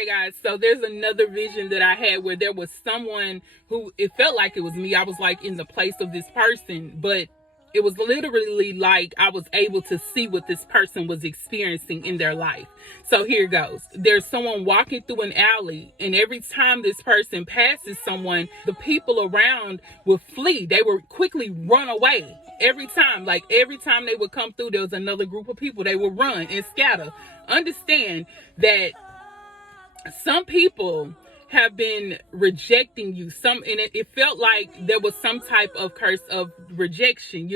right, guys, so there's another vision that I had where there was someone who, it felt like it was me. I was like in the place of this person, but it was literally like I was able to see what this person was experiencing in their life. So here goes. There's someone walking through an alley, and every time this person passes someone, the people around would flee. They would quickly run away. Every time they would come through, there was another group of people. They would run and scatter. Understand that some people have been rejecting you, and it felt like there was some type of curse of rejection,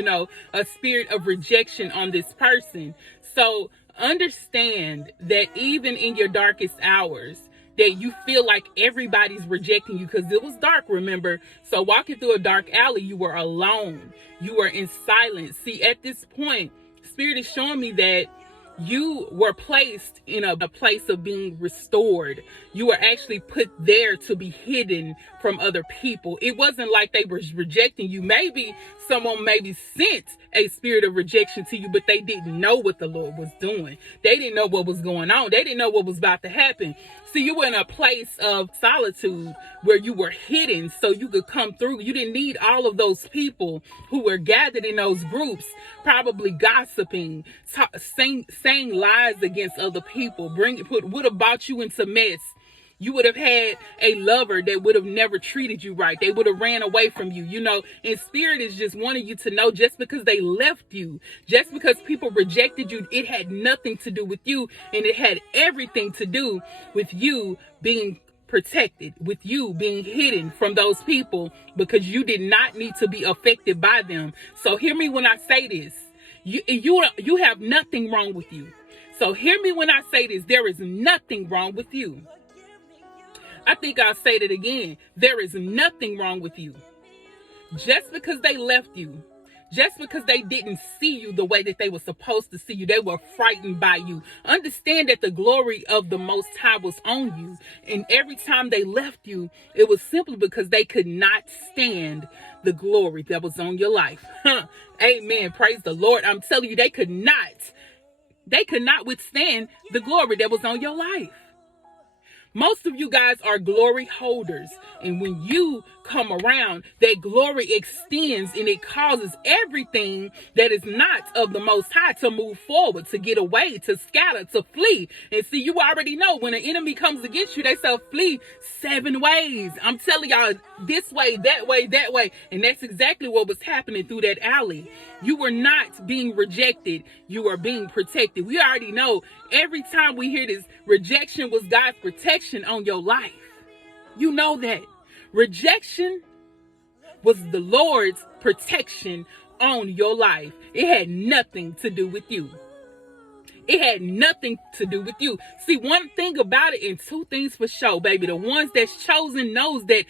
a spirit of rejection on this person. So understand that even in your darkest hours, that you feel like everybody's rejecting you, because it was dark, remember? So walking through a dark alley, you were alone, you were in silence. See, at this point, Spirit is showing me that you were placed in a place of being restored. You were actually put there to be hidden from other people. It wasn't like they were rejecting you. Maybe someone sent a spirit of rejection to you, but they didn't know what the Lord was doing. They didn't know what was going on. They didn't know what was about to happen. So you were in a place of solitude where you were hidden so you could come through. You didn't need all of those people who were gathered in those groups, probably gossiping, saying lies against other people, would have brought you into mess. You would have had a lover that would have never treated you right. They would have ran away from you, and Spirit is just wanting you to know, just because they left you, just because people rejected you, it had nothing to do with you, and it had everything to do with you being protected, with you being hidden from those people, because you did not need to be affected by them. So hear me when I say this. You have nothing wrong with you. So hear me when I say this. There is nothing wrong with you. I think I'll say that again. There is nothing wrong with you. Just because they left you, just because they didn't see you the way that they were supposed to see you, they were frightened by you. Understand that the glory of the Most High was on you. And every time they left you, it was simply because they could not stand the glory that was on your life. Amen. Praise the Lord. I'm telling you, they could not withstand the glory that was on your life. Most of you guys are glory holders. And when you come around, that glory extends and it causes everything that is not of the Most High to move forward, to get away, to scatter, to flee. And see, you already know when an enemy comes against you, they say flee 7 ways. I'm telling y'all, this way, that way, that way. And that's exactly what was happening through that alley. You were not being rejected. You were being protected. We already know every time we hear this, rejection was God's protection on your life. You know that. Rejection was the Lord's protection on your life. It had nothing to do with you. It had nothing to do with you. See, one thing about it, and 2 things for sure, baby. The ones that's chosen knows that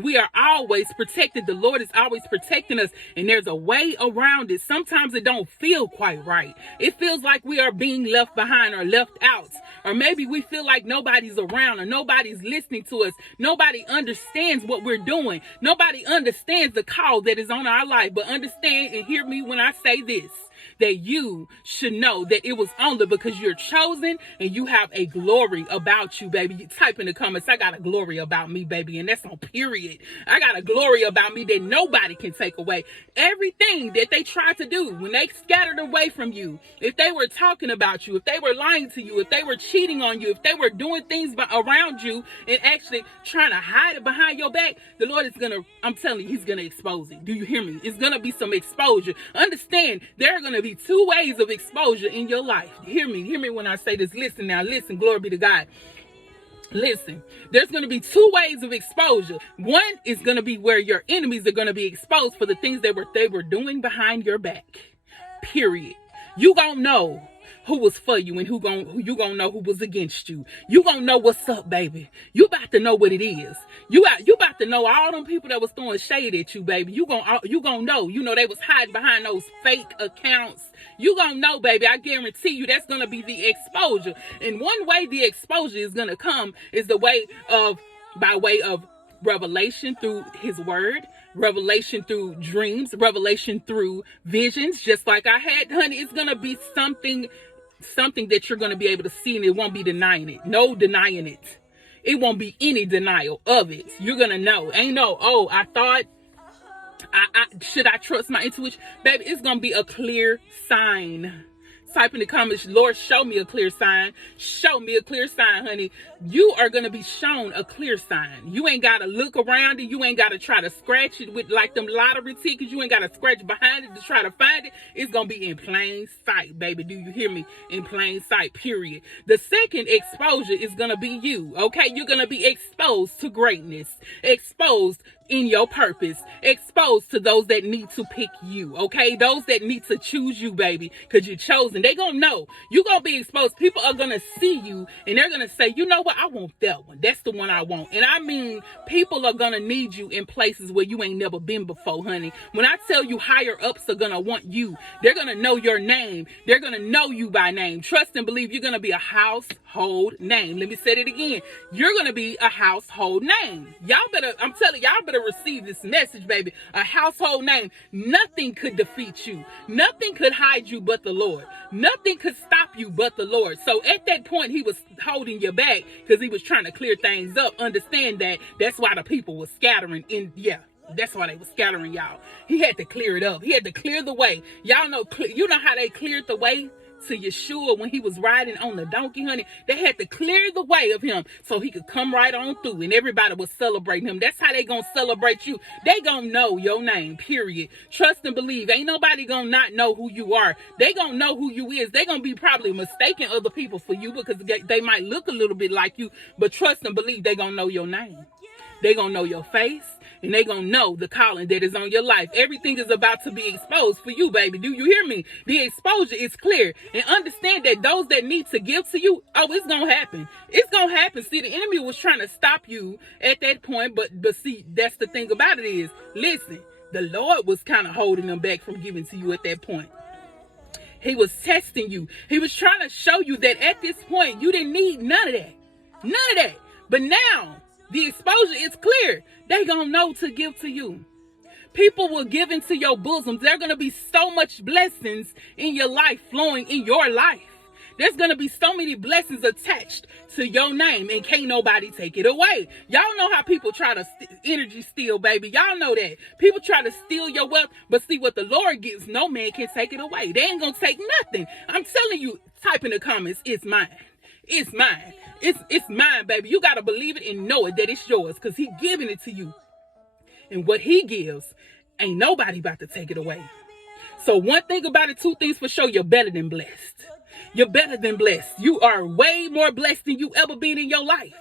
we are always protected. The Lord is always protecting us, and there's a way around it. Sometimes it don't feel quite right. It feels like we are being left behind or left out. Or maybe we feel like nobody's around or nobody's listening to us. Nobody understands what we're doing. Nobody understands the call that is on our life. But understand and hear me when I say this, that you should know that it was only because you're chosen and you have a glory about you, baby. You type in the comments, I got a glory about me, baby. And that's on period. I got a glory about me that nobody can take away. Everything that they tried to do when they scattered away from you, if they were talking about you, if they were lying to you, if they were cheating on you, if they were doing things around you and actually trying to hide it behind your back, the Lord is going to, I'm telling you, he's going to expose it. Do you hear me? It's going to be some exposure. Understand, there are going to be 2 ways of exposure in your life. Hear me when I say this. Listen now, listen, glory be to God. Listen, there's going to be 2 ways of exposure. One is going to be where your enemies are going to be exposed for the things they were doing behind your back. Period. You gonna know who was for you and who you gonna know who was against you. You gonna know what's up, baby. You about to know what it is. You about to know all them people that was throwing shade at you, baby. You gonna know. They was hiding behind those fake accounts. You gonna know, baby. I guarantee you that's gonna be the exposure. And one way the exposure is gonna come is by way of revelation through his word, revelation through dreams, revelation through visions, just like I had, honey. It's gonna be something that you're gonna be able to see, and it won't be denying it. No denying it. It won't be any denial of it. You're going to know. Ain't no, oh, I thought, should I trust my intuition? Baby, it's going to be a clear sign. Type in the comments, Lord, show me a clear sign. Show me a clear sign, honey. You are going to be shown a clear sign. You ain't got to look around it. You ain't got to try to scratch it with like them lottery tickets. You ain't got to scratch behind it to try to find it. It's going to be in plain sight, baby. Do you hear me? In plain sight, period. The second exposure is going to be you, okay? You're going to be exposed to greatness, exposed in your purpose, exposed to those that need to pick you, okay? Those that need to choose you, baby, because you're chosen. They gonna know. You're gonna be exposed. People are gonna see you and they're gonna say, you know what, I want that one. That's the one I want. And I mean, people are gonna need you in places where you ain't never been before, honey. When I tell you higher ups are gonna want you, they're gonna know your name. They're gonna know you by name. Trust and believe you're gonna be a household name. Let me say it again. You're gonna be a household name. I'm telling y'all better receive this message, baby. A household name. Nothing could defeat you. Nothing could hide you but the Lord. Nothing could stop you but the Lord. So at that point, he was holding you back because he was trying to clear things up. Understand that. That's why the people were scattering in. Yeah. That's why they were scattering, y'all. He had to clear it up. He had to clear the way. Y'all know, you know how they cleared the way to Yeshua when he was riding on the donkey, honey? They had to clear the way of him so he could come right on through and everybody was celebrating him. That's how they gonna celebrate you. They gonna know your name, period. Trust and believe. Ain't nobody gonna not know who you are. They gonna know who you is. They gonna be probably mistaking other people for you because they might look a little bit like you, but trust and believe they gonna know your name. They gonna know your face. And they gonna know the calling that is on your life. Everything is about to be exposed for you, baby. Do you hear me? The exposure is clear. And understand that those that need to give to you, oh, it's gonna happen. It's gonna happen. See, the enemy was trying to stop you at that point, but see, that's the thing about it is, listen, the Lord was kind of holding them back from giving to you at that point. He was testing you. He was trying to show you that at this point, you didn't need none of that. None of that. But now, the exposure is clear. They gonna know to give to you. People will give into your bosoms. There are gonna be so much blessings in your life, flowing in your life. There's gonna be so many blessings attached to your name, and can't nobody take it away. Y'all know how people try to energy steal, baby. Y'all know that. People try to steal your wealth, but see what the Lord gives, no man can take it away. They ain't gonna take nothing. I'm telling you, type in the comments, it's mine. It's mine. It's mine, baby. You got to believe it and know it that it's yours because he giving it to you. And what he gives, ain't nobody about to take it away. So one thing about it, two things for sure, you're better than blessed. You're better than blessed. You are way more blessed than you ever been in your life.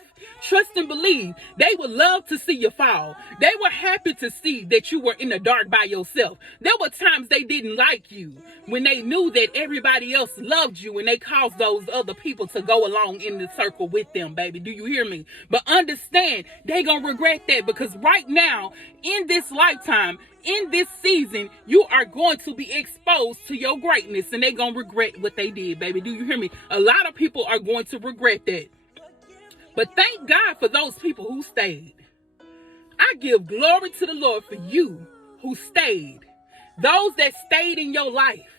Trust and believe. They would love to see you fall. They were happy to see that you were in the dark by yourself. There were times they didn't like you when they knew that everybody else loved you and they caused those other people to go along in the circle with them, baby. Do you hear me? But understand, they gonna regret that because right now, in this lifetime, in this season, you are going to be exposed to your greatness and they gonna regret what they did, baby. Do you hear me? A lot of people are going to regret that. But thank God for those people who stayed. I give glory to the Lord for you who stayed. Those that stayed in your life,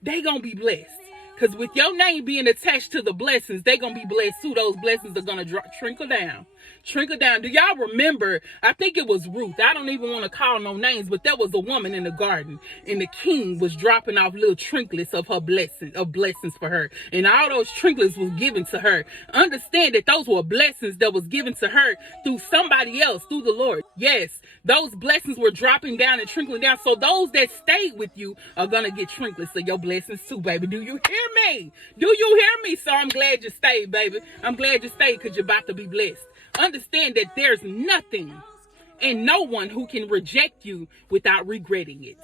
they gonna be blessed. Because with your name being attached to the blessings, they gonna be blessed too. Those blessings are gonna trickle down. Trickle down. Do y'all remember? I think it was Ruth. I don't even want to call no names, but there was a woman in the garden, and the king was dropping off little trinkets of her blessings for her, and all those trinkets was given to her. Understand that those were blessings that was given to her through somebody else, through the Lord. Yes, those blessings were dropping down and trickling down. So those that stayed with you are gonna get trinkets of your blessings too, baby. Do you hear me? Do you hear me? So I'm glad you stayed, baby. I'm glad you stayed because you're about to be blessed. Understand that there's nothing and no one who can reject you without regretting it.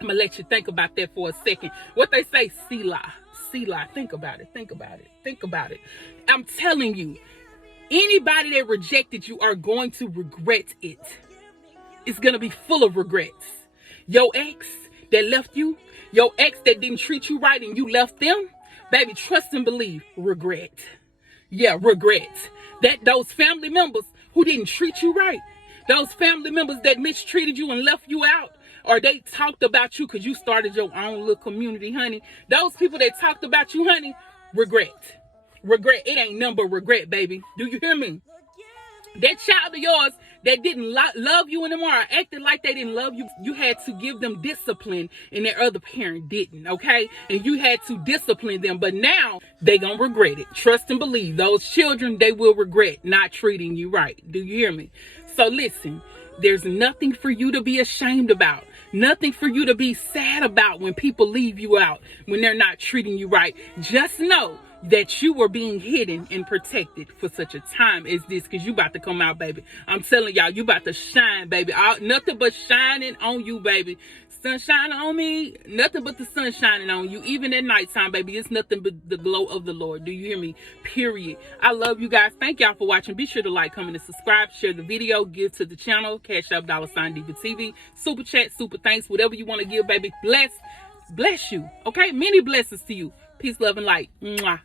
I'm going to let you think about that for a second. What they say, Selah. Selah. Think about it. Think about it. Think about it. I'm telling you, anybody that rejected you are going to regret it. It's going to be full of regrets. Your ex that left you, your ex that didn't treat you right and you left them, baby, trust and believe, regret. Yeah, regret. That those family members who didn't treat you right, those family members that mistreated you and left you out, or they talked about you because you started your own little community, honey. Those people that talked about you, honey, regret. Regret. It ain't number regret, baby. Do you hear me? That child of yours that didn't love you anymore or acted like they didn't love you, you had to give them discipline and their other parent didn't, okay? And you had to discipline them, but now they gonna regret it. Trust and believe. Those children, they will regret not treating you right. Do you hear me? So listen, there's nothing for you to be ashamed about. Nothing for you to be sad about when people leave you out, when they're not treating you right. Just know that you were being hidden and protected for such a time as this, because you about to come out, baby. I'm telling y'all, you about to shine, baby. Nothing but shining on you, baby. Sunshine on me, nothing but the sun shining on you. Even at nighttime, baby, it's nothing but the glow of the Lord. Do you hear me? Period. I love you guys. Thank y'all for watching. Be sure to like, comment, and subscribe. Share the video. Give to the channel. Cashapp $DivaTV. Super chat, super thanks. Whatever you want to give, baby. Bless you. Okay? Many blessings to you. Peace, love, and light. Mwah.